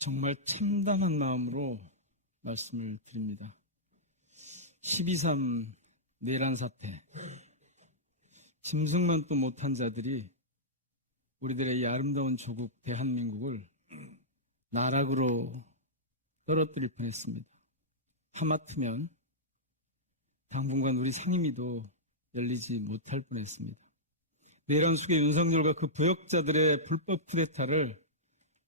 정말 참담한 마음으로 말씀을 드립니다. 12.3 내란 사태, 짐승만도 못한 자들이 우리들의 이 아름다운 조국 대한민국을 나락으로 떨어뜨릴 뻔했습니다. 하마터면 당분간 우리 상임위도 열리지 못할 뻔했습니다. 내란 속의 윤석열과 그 부역자들의 불법 쿠데타를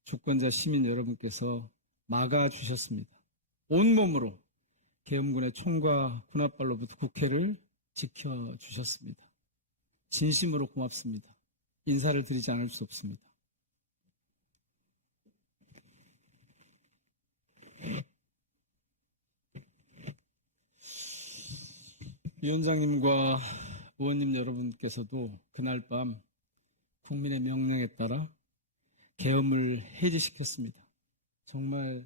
주권자 시민 여러분께서 막아주셨습니다. 온몸으로 계엄군의 총과 군홧발로부터 국회를 지켜주셨습니다. 진심으로 고맙습니다. 인사를 드리지 않을 수 없습니다. 위원장님과 의원님 여러분께서도 그날 밤 국민의 명령에 따라 계엄을 해제시켰습니다. 정말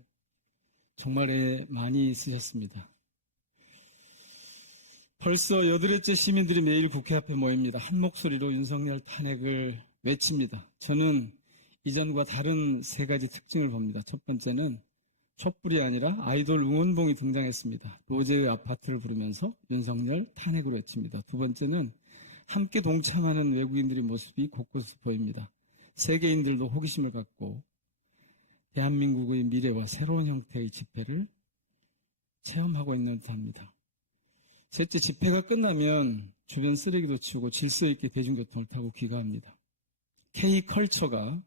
애 많이 쓰셨습니다. 벌써 8회째 시민들이 매일 국회 앞에 모입니다. 한 목소리로 윤석열 탄핵을 외칩니다. 저는 이전과 다른 3가지 특징을 봅니다. 첫 번째는 촛불이 아니라 아이돌 응원봉이 등장했습니다. 로제의 아파트를 부르면서 윤석열 탄핵을 외칩니다. 두 번째는 함께 동참하는 외국인들의 모습이 곳곳에 보입니다. 세계인들도 호기심을 갖고 대한민국의 미래와 새로운 형태의 집회를 체험하고 있는 듯합니다. 셋째, 집회가 끝나면 주변 쓰레기도 치우고 질서 있게 대중교통을 타고 귀가합니다. K컬처가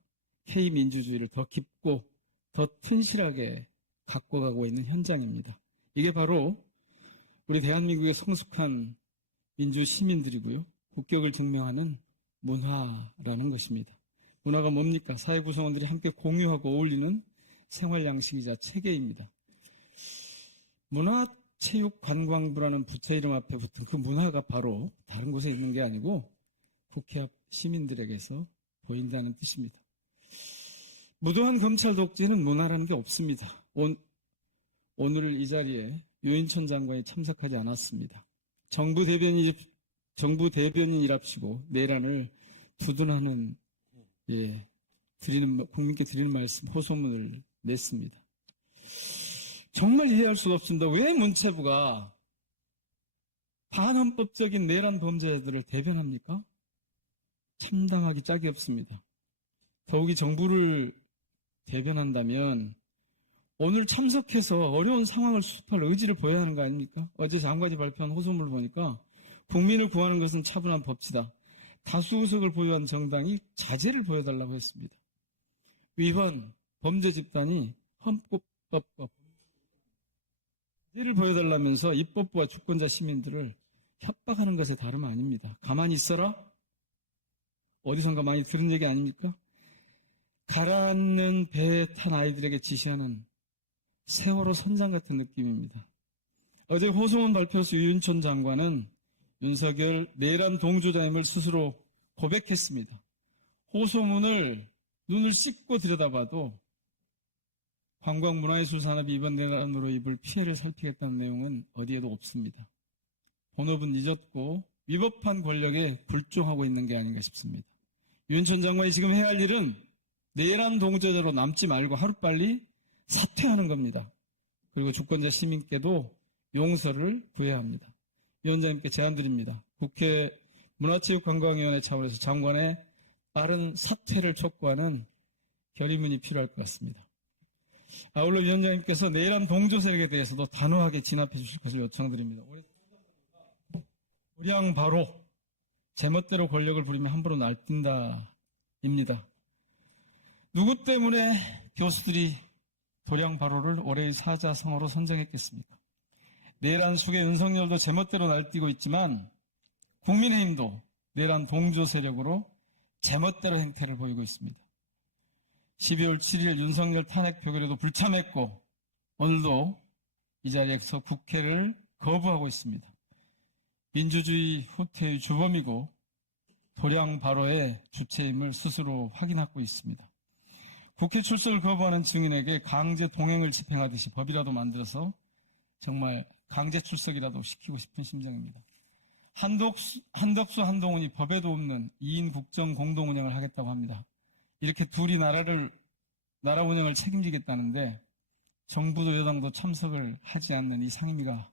K민주주의를 더 깊고 더 튼실하게 갖고 가고 있는 현장입니다. 이게 바로 우리 대한민국의 성숙한 민주 시민들이고요. 국격을 증명하는 문화라는 것입니다. 문화가 뭡니까? 사회 구성원들이 함께 공유하고 어울리는 생활 양식이자 체계입니다. 문화체육관광부라는 부처 이름 앞에 붙은 그 문화가 바로 다른 곳에 있는 게 아니고 국회 앞 시민들에게서 보인다는 뜻입니다. 무도한 검찰 독재는 문화라는 게 없습니다. 오늘 이 자리에 유인천 장관이 참석하지 않았습니다. 정부 대변인이랍시고 내란을 두둔하는 국민께 드리는 말씀, 호소문을 냈습니다. 정말 이해할 수가 없습니다. 왜 문체부가 반헌법적인 내란 범죄들을 대변합니까? 참담하기 짝이 없습니다. 더욱이 정부를 대변한다면 오늘 참석해서 어려운 상황을 수습할 의지를 보여야 하는 거 아닙니까? 어제 장관이 발표한 호소문을 보니까 국민을 구하는 것은 차분한 법치다. 다수 의석을 보유한 정당이 자제를 보여달라고 했습니다. 위헌, 범죄 집단이 헌법과 자제를 보여달라면서 입법부와 주권자 시민들을 협박하는 것에 다름 아닙니다. 가만히 있어라? 어디선가 많이 들은 얘기 아닙니까? 가라앉는 배에 탄 아이들에게 지시하는 세월호 선장 같은 느낌입니다. 어제 호소문 발표에서 유인천 장관은 윤석열 내란 동조자임을 스스로 고백했습니다. 호소문을 눈을 씻고 들여다봐도 관광문화예술 산업이 이번 내란으로 입을 피해를 살피겠다는 내용은 어디에도 없습니다. 본업은 잊었고 위법한 권력에 굴종하고 있는 게 아닌가 싶습니다. 유인천 장관이 지금 해야 할 일은 내란 동조자로 남지 말고 하루빨리 사퇴하는 겁니다. 그리고 주권자 시민께도 용서를 구해야 합니다. 위원장님께 제안드립니다. 국회 문화체육관광위원회 차원에서 장관의 빠른 사퇴를 촉구하는 결의문이 필요할 것 같습니다. 아울러 위원장님께서 내란 동조 세력에 대해서도 단호하게 진압해 주실 것을 요청드립니다. 우량 바로 제멋대로 권력을 부리며 함부로 날뛴다입니다. 누구 때문에 교수들이 도량바로를 올해의 사자성어로 선정했겠습니까? 내란 속에 윤석열도 제멋대로 날뛰고 있지만 국민의힘도 내란 동조 세력으로 제멋대로 행태를 보이고 있습니다. 12월 7일 윤석열 탄핵 표결에도 불참했고 오늘도 이 자리에서 국회를 거부하고 있습니다. 민주주의 후퇴의 주범이고 도량바로의 주체임을 스스로 확인하고 있습니다. 국회 출석을 거부하는 증인에게 강제 동행을 집행하듯이 법이라도 만들어서 정말 강제 출석이라도 시키고 싶은 심정입니다. 한덕수, 한동훈이 법에도 없는 2인 국정 공동 운영을 하겠다고 합니다. 이렇게 둘이 나라를 나라 운영을 책임지겠다는데 정부도 여당도 참석을 하지 않는 이 상임위가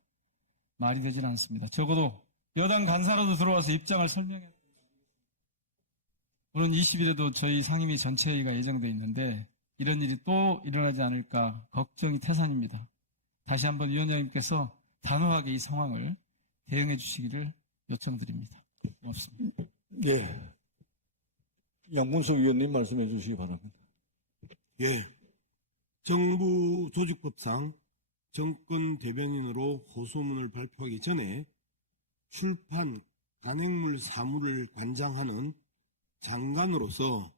말이 되질 않습니다. 적어도 여당 간사라도 들어와서 입장을 설명해. 오는 20일에도 저희 상임위 전체회의가 예정돼 있는데 이런 일이 또 일어나지 않을까 걱정이 태산입니다. 다시 한번 위원장님께서 단호하게 이 상황을 대응해 주시기를 요청드립니다. 고맙습니다. 예. 양문석 위원님 말씀해 주시기 바랍니다. 예. 정부 조직법상 정권 대변인으로 호소문을 발표하기 전에 출판 간행물 사무를 관장하는 장관으로서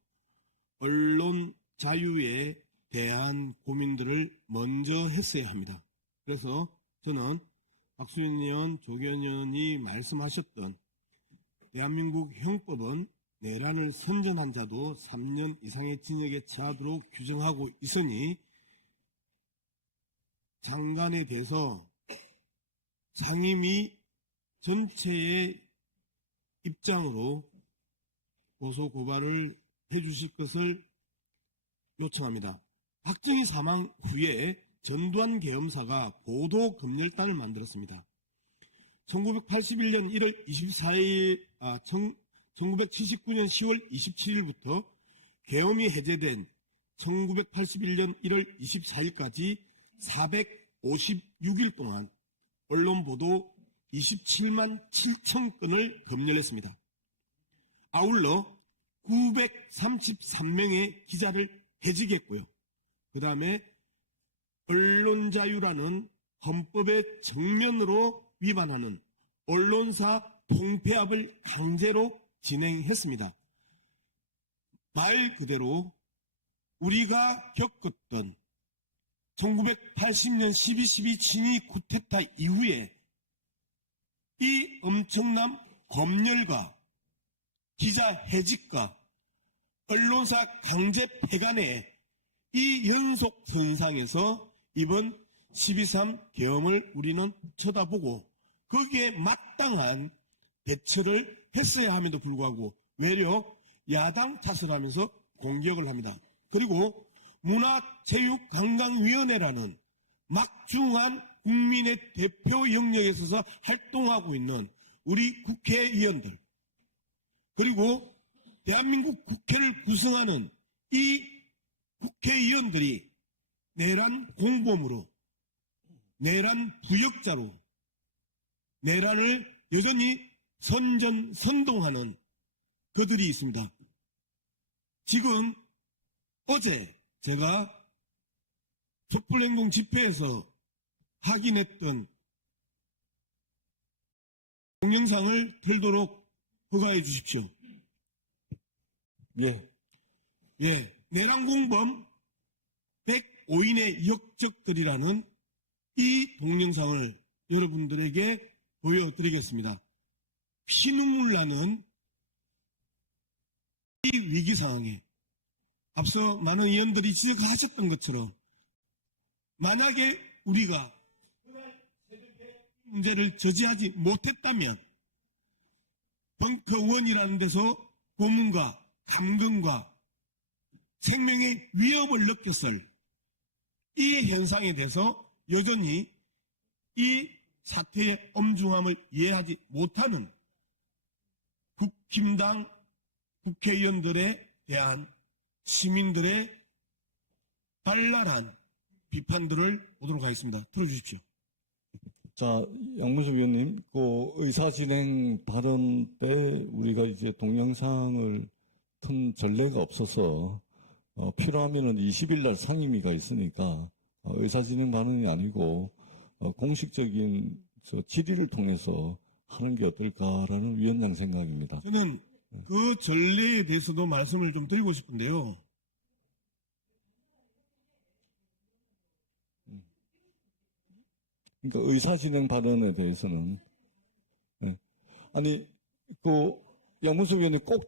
언론 자유에 대한 고민들을 먼저 했어야 합니다. 그래서 저는 박수현 의원, 조계현 의원이 말씀하셨던 대한민국 형법은 내란을 선전한 자도 3년 이상의 징역에 처하도록 규정하고 있으니 장관에 대해서 상임위 전체의 입장으로 고소 고발을 해주실 것을 요청합니다. 박정희 사망 후에 전두환 계엄사가 보도검열단을 만들었습니다. 1981년 1월 24일, 1979년 10월 27일부터 계엄이 해제된 1981년 1월 24일까지 456일 동안 언론 보도 27만 7천 건을 검열했습니다. 아울러 933명의 기자를 해직했고요. 그 다음에 언론자유라는 헌법의 정면으로 위반하는 언론사 통폐합을 강제로 진행했습니다. 말 그대로 우리가 겪었던 1980년 12.12 친위 쿠데타 이후에 이 엄청난 검열과 기자 해직과 언론사 강제 폐간의 이 연속선상에서 이번 12.3 계엄을 우리는 쳐다보고 거기에 마땅한 대처를 했어야 함에도 불구하고 외려 야당 탓을 하면서 공격을 합니다. 그리고 문화체육관광위원회라는 막중한 국민의 대표 영역에 있어서 활동하고 있는 우리 국회의원들 그리고 대한민국 국회를 구성하는 이 국회의원들이 내란 공범으로 내란 부역자로 내란을 여전히 선동하는 그들이 있습니다. 지금 어제 제가 촛불행동 집회에서 확인했던 동영상을 틀도록 허가해 주십시오. 예. 예, 내란 공범 105인의 역적들이라는 이 동영상을 여러분들에게 보여드리겠습니다. 피눈물 나는 이 위기 상황에 앞서 많은 의원들이 지적하셨던 것처럼 만약에 우리가 문제를 저지하지 못했다면 벙커원이라는 데서 고문과 감금과 생명의 위협을 느꼈을 이 현상에 대해서 여전히 이 사태의 엄중함을 이해하지 못하는 국힘당 국회의원들에 대한 시민들의 발랄한 비판들을 보도록 하겠습니다. 들어주십시오. 자, 양문석 위원님, 그 의사진행 발언 때 우리가 이제 동영상을 튼 전례가 없어서 필요하면은 20일 날 상임위가 있으니까 의사진행 발언이 아니고 공식적인 질의를 통해서 하는 게 어떨까라는 위원장 생각입니다. 저는 그 전례에 대해서도 말씀을 좀 드리고 싶은데요. 그러니까 의사진행 발언에 대해서는 아니 그 양문석 위원님 꼭